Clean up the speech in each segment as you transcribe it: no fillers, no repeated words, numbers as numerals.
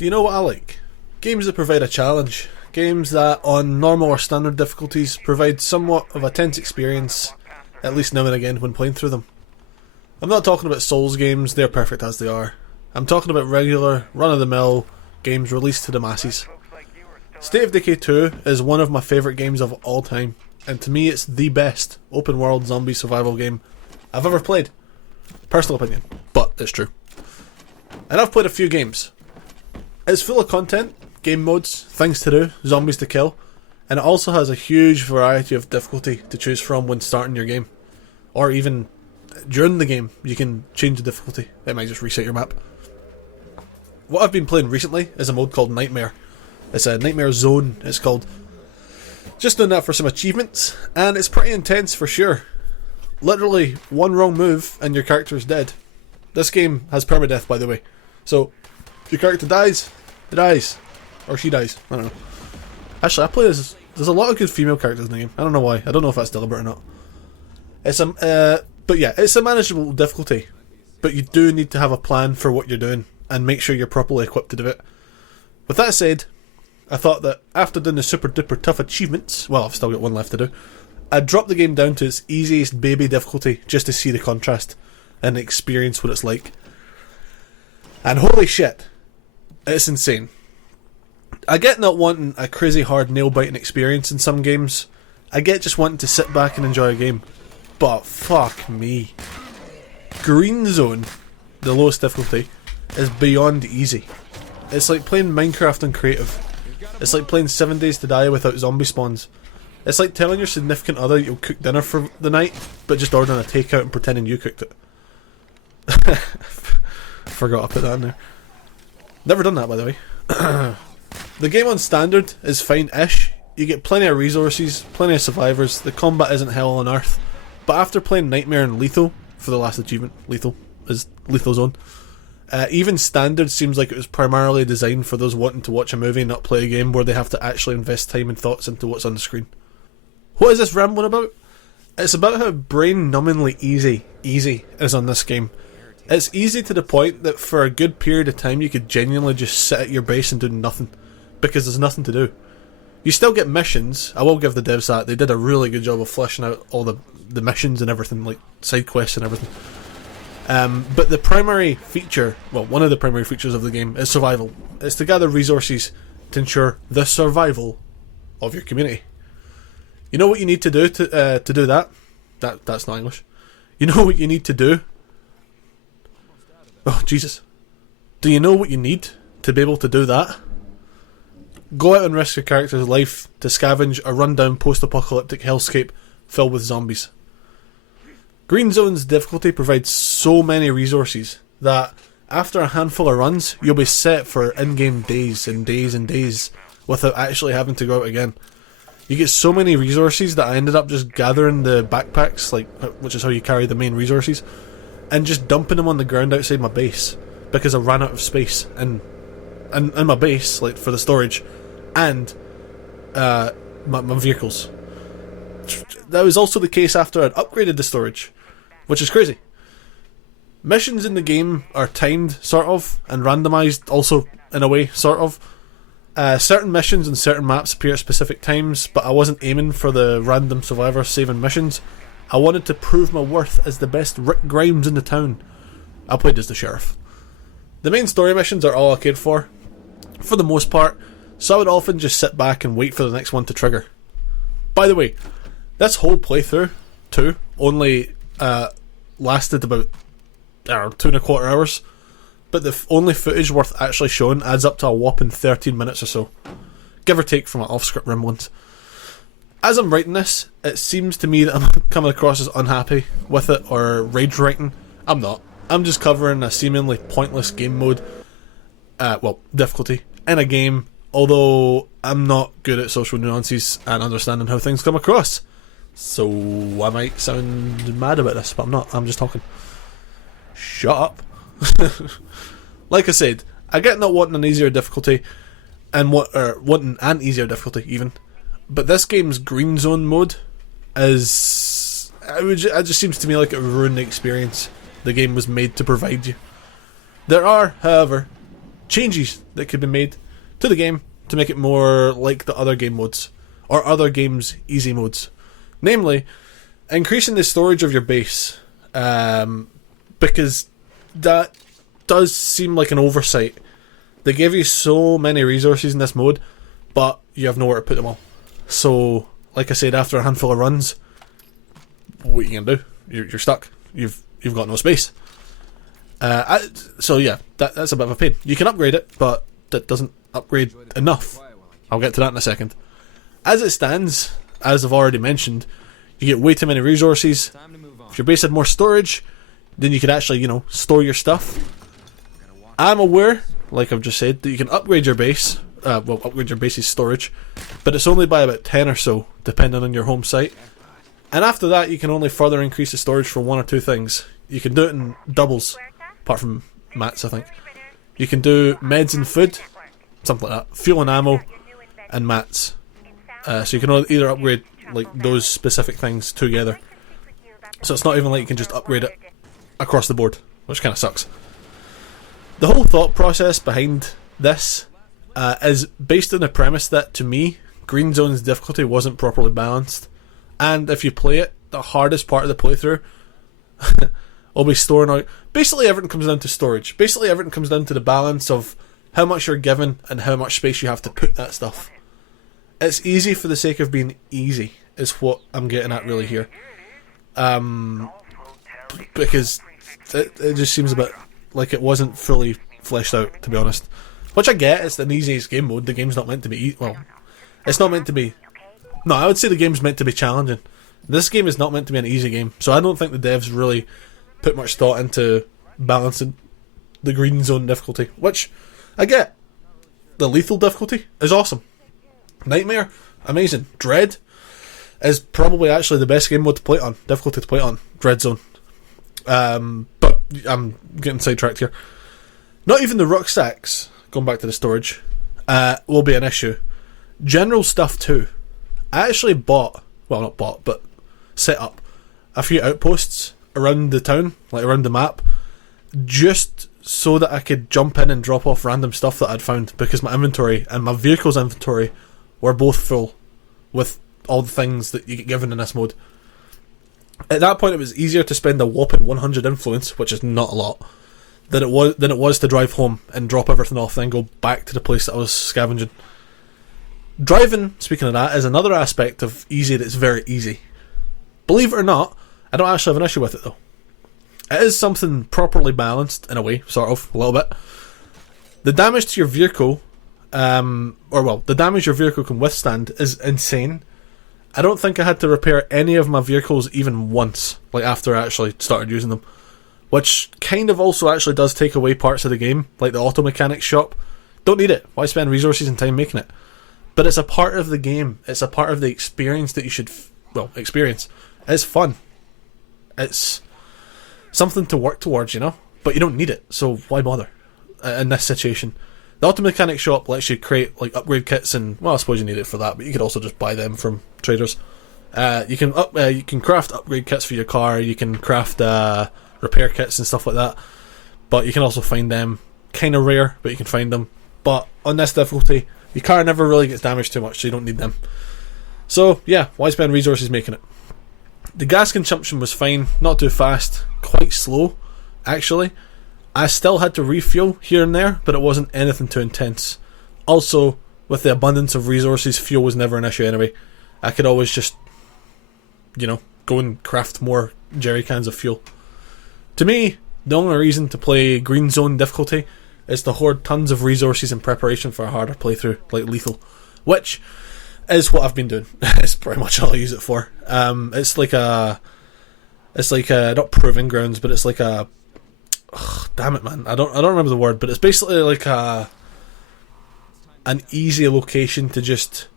Do you know what I like? Games that provide a challenge. Games that, on normal or standard difficulties, provide somewhat of a tense experience, at least now and again when playing through them. I'm not talking about Souls games, they're perfect as they are. I'm talking about regular, run-of-the-mill games released to the masses. State of Decay 2 is one of my favourite games of all time, and to me it's the best open-world zombie survival game I've ever played. Personal opinion, but it's true. And I've played a few games. It's full of content, game modes, things to do, zombies to kill, and it also has a huge variety of difficulty to choose from when starting your game. Or even during the game, you can change the difficulty. It might just reset your map. What I've been playing recently is a mode called Nightmare. It's a Nightmare Zone, it's called. Just doing that for some achievements, and it's pretty intense for sure. Literally, one wrong move and your character is dead. This game has permadeath, by the way. So, if your character dies, it dies. Or she dies, I don't know. Actually, I play this. There's a lot of good female characters in the game. I don't know why. I don't know if that's deliberate or not. But yeah, it's a manageable difficulty. But you do need to have a plan for what you're doing and make sure you're properly equipped to do it. With that said, I thought that after doing the super duper tough achievements, well, I've still got one left to do, I'd drop the game down to its easiest baby difficulty just to see the contrast and experience what it's like. And holy shit, it's insane. I get not wanting a crazy hard nail-biting experience in some games. I get just wanting to sit back and enjoy a game. But fuck me. Green Zone, the lowest difficulty, is beyond easy. It's like playing Minecraft on creative. It's like playing 7 Days to Die without zombie spawns. It's like telling your significant other you'll cook dinner for the night, but just ordering a takeout and pretending you cooked it. Forgot to put that in there. Never done that, by the way. The game on standard is fine-ish. You get plenty of resources, plenty of survivors, the combat isn't hell on earth. But after playing Nightmare and Lethal, for the last achievement, Lethal is Lethal Zone, even standard seems like it was primarily designed for those wanting to watch a movie and not play a game where they have to actually invest time and thoughts into what's on the screen. What is this rambling about? It's about how brain-numbingly easy is on this game. It's easy to the point that for a good period of time you could genuinely just sit at your base and do nothing, because there's nothing to do. You still get missions. I will give the devs that. They did a really good job of fleshing out all the missions and everything, like side quests and everything. But the primary feature, well, one of the primary features of the game is survival. It's to gather resources to ensure the survival of your community. You know what you need to do to do that? That's not English. You know what you need to do? Oh, Jesus. Do you know what you need to be able to do that? Go out and risk your character's life to scavenge a rundown post-apocalyptic hellscape filled with zombies. Green Zone's difficulty provides so many resources that after a handful of runs, you'll be set for in-game days and days and days without actually having to go out again. You get so many resources that I ended up just gathering the backpacks, which is how you carry the main resources, and just dumping them on the ground outside my base because I ran out of space in my base, like for the storage, and my vehicles. That was also the case after I'd upgraded the storage, which is crazy. Missions in the game are timed, sort of, and randomised also, in a way, sort of. Certain missions and certain maps appear at specific times, but I wasn't aiming for the random survivor saving missions. I wanted to prove my worth as the best Rick Grimes in the town. I played as the sheriff. The main story missions are all I cared for the most part, so I would often just sit back and wait for the next one to trigger. By the way, this whole playthrough, too, only lasted about 2.25 hours, but the only footage worth actually showing adds up to a whopping 13 minutes or so, give or take from my off-script ramblings. As I'm writing this, it seems to me that I'm coming across as unhappy with it or rage writing. I'm not. I'm just covering a seemingly pointless game mode, difficulty, in a game, although I'm not good at social nuances and understanding how things come across. So I might sound mad about this, but I'm not. I'm just talking. Shut up. Like I said, I get not wanting an easier difficulty, and wanting an easier difficulty even. But this game's Green Zone mode it just seems to me like it would ruin the experience the game was made to provide you. There are, however, changes that could be made to the game to make it more like the other game modes, or other games' easy modes. Namely, increasing the storage of your base, because that does seem like an oversight. They give you so many resources in this mode, but you have nowhere to put them all. So, like I said, after a handful of runs, what you can do? You're stuck. You've got no space. So yeah, that's a bit of a pain. You can upgrade it, but that doesn't upgrade enough. I'll get to that in a second. As it stands, as I've already mentioned, you get way too many resources. If your base had more storage, then you could actually, store your stuff. I'm aware, like I've just said, that you can upgrade your base. Upgrade your base's storage, but it's only by about 10 or so, depending on your home site. And after that, you can only further increase the storage for one or two things. You can do it in doubles, apart from mats, I think. You can do meds and food, something like that, fuel and ammo, and mats. So you can either upgrade like those specific things together. So it's not even like you can just upgrade it across the board, which kind of sucks. The whole thought process behind this is based on the premise that, to me, Green Zone's difficulty wasn't properly balanced. And if you play it, the hardest part of the playthrough will be storing out. Basically, everything comes down to storage. Basically, everything comes down to the balance of how much you're given and how much space you have to put that stuff. It's easy for the sake of being easy, is what I'm getting at really here. Because it just seems a bit like it wasn't fully fleshed out, to be honest. Which I get, it's the easiest game mode. The game's not meant to be... it's not meant to be... No, I would say the game's meant to be challenging. This game is not meant to be an easy game, so I don't think the devs really put much thought into balancing the Green Zone difficulty, which I get. The lethal difficulty is awesome. Nightmare, amazing. Dread is probably actually the best game mode to play it on, difficulty to play it on, Dread Zone. But I'm getting sidetracked here. Not even the rucksacks, going back to the storage, will be an issue. General stuff too. I actually but set up a few outposts around the town, like around the map, just so that I could jump in and drop off random stuff that I'd found, because my inventory and my vehicle's inventory were both full with all the things that you get given in this mode. At that point, it was easier to spend a whopping 100 influence, which is not a lot, than it was to drive home and drop everything off, then go back to the place that I was scavenging. Driving, speaking of that, is another aspect of easy that's very easy. Believe it or not, I don't actually have an issue with it though. It is something properly balanced, in a way, sort of, a little bit. The damage to your vehicle, the damage your vehicle can withstand is insane. I don't think I had to repair any of my vehicles even once, like after I actually started using them. Which kind of also actually does take away parts of the game, like the auto mechanics shop. Don't need it. Why spend resources and time making it? But it's a part of the game. It's a part of the experience that you should, experience. It's fun. It's something to work towards, but you don't need it, so why bother in this situation? The auto mechanics shop lets you create like upgrade kits, and I suppose you need it for that, but you could also just buy them from traders. You can craft upgrade kits for your car. You can craft repair kits and stuff like that, but you can also find them kind of rare, but you can find them. But on this difficulty, your car never really gets damaged too much, so you don't need them. So yeah, why spend resources making it? The gas consumption was fine, not too fast, quite slow actually. I still had to refuel here and there, but it wasn't anything too intense. Also, with the abundance of resources, fuel was never an issue anyway. I could always just, go and craft more jerry cans of fuel. To me, the only reason to play Green Zone difficulty is to hoard tons of resources in preparation for a harder playthrough, like lethal, which is what I've been doing. It's pretty much all I use it for. It's like a not proving grounds, but it's like a, damn it, man, I don't remember the word, but it's basically like an easy location to just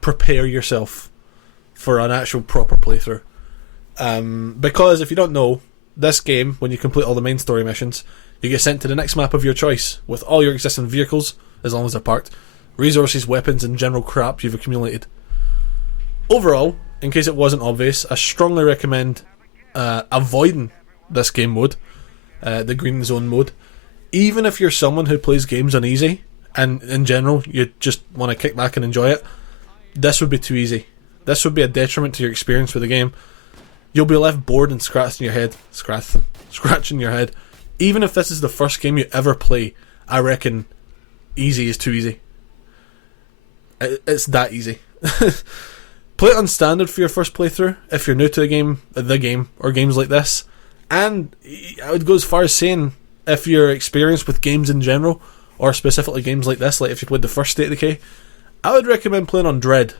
prepare yourself for an actual proper playthrough. Because if you don't know, this game, when you complete all the main story missions, you get sent to the next map of your choice with all your existing vehicles, as long as they're parked, resources, weapons, and general crap you've accumulated. Overall, in case it wasn't obvious, I strongly recommend avoiding this game mode, the Green Zone mode, Even if you're someone who plays games on easy, and in general you just want to kick back and enjoy it, this would be too easy. This would be a detriment to your experience with the game. You'll be left bored and scratching your head. Scratching your head. Even if this is the first game you ever play, I reckon easy is too easy. It's that easy. Play it on standard for your first playthrough if you're new to the game, or games like this. And I would go as far as saying, if you're experienced with games in general, or specifically games like this, like if you played the first State of Decay, I would recommend playing on Dread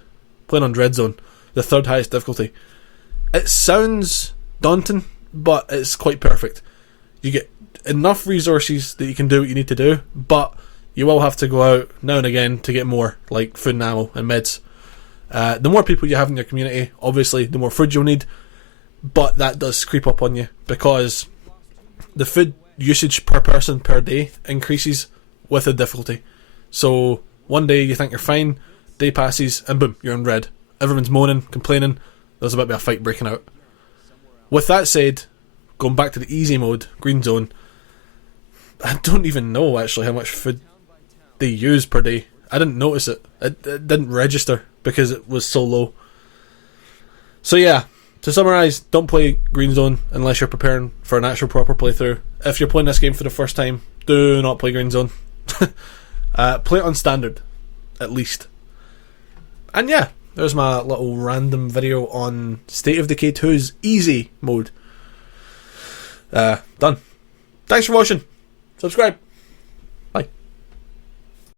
Zone, the third highest difficulty. It sounds daunting, but it's quite perfect. You get enough resources that you can do what you need to do, but you will have to go out now and again to get more, like food and ammo and meds. The more people you have in your community, obviously the more food you'll need, but that does creep up on you, because the food usage per person per day increases with the difficulty. So one day you think you're fine, day passes, and boom, you're in red. Everyone's moaning, complaining, there's about to be a fight breaking out. With that said, going back to the easy mode, green zone, I don't even know actually how much food they use per day. I didn't notice it. It didn't register because it was so low. So yeah, to summarise, don't play green zone unless you're preparing for an actual proper playthrough. If you're playing this game for the first time, do not play green zone. Play it on standard, at least. And yeah, there's my little random video on State of Decay 2's easy mode. Done. Thanks for watching. Subscribe.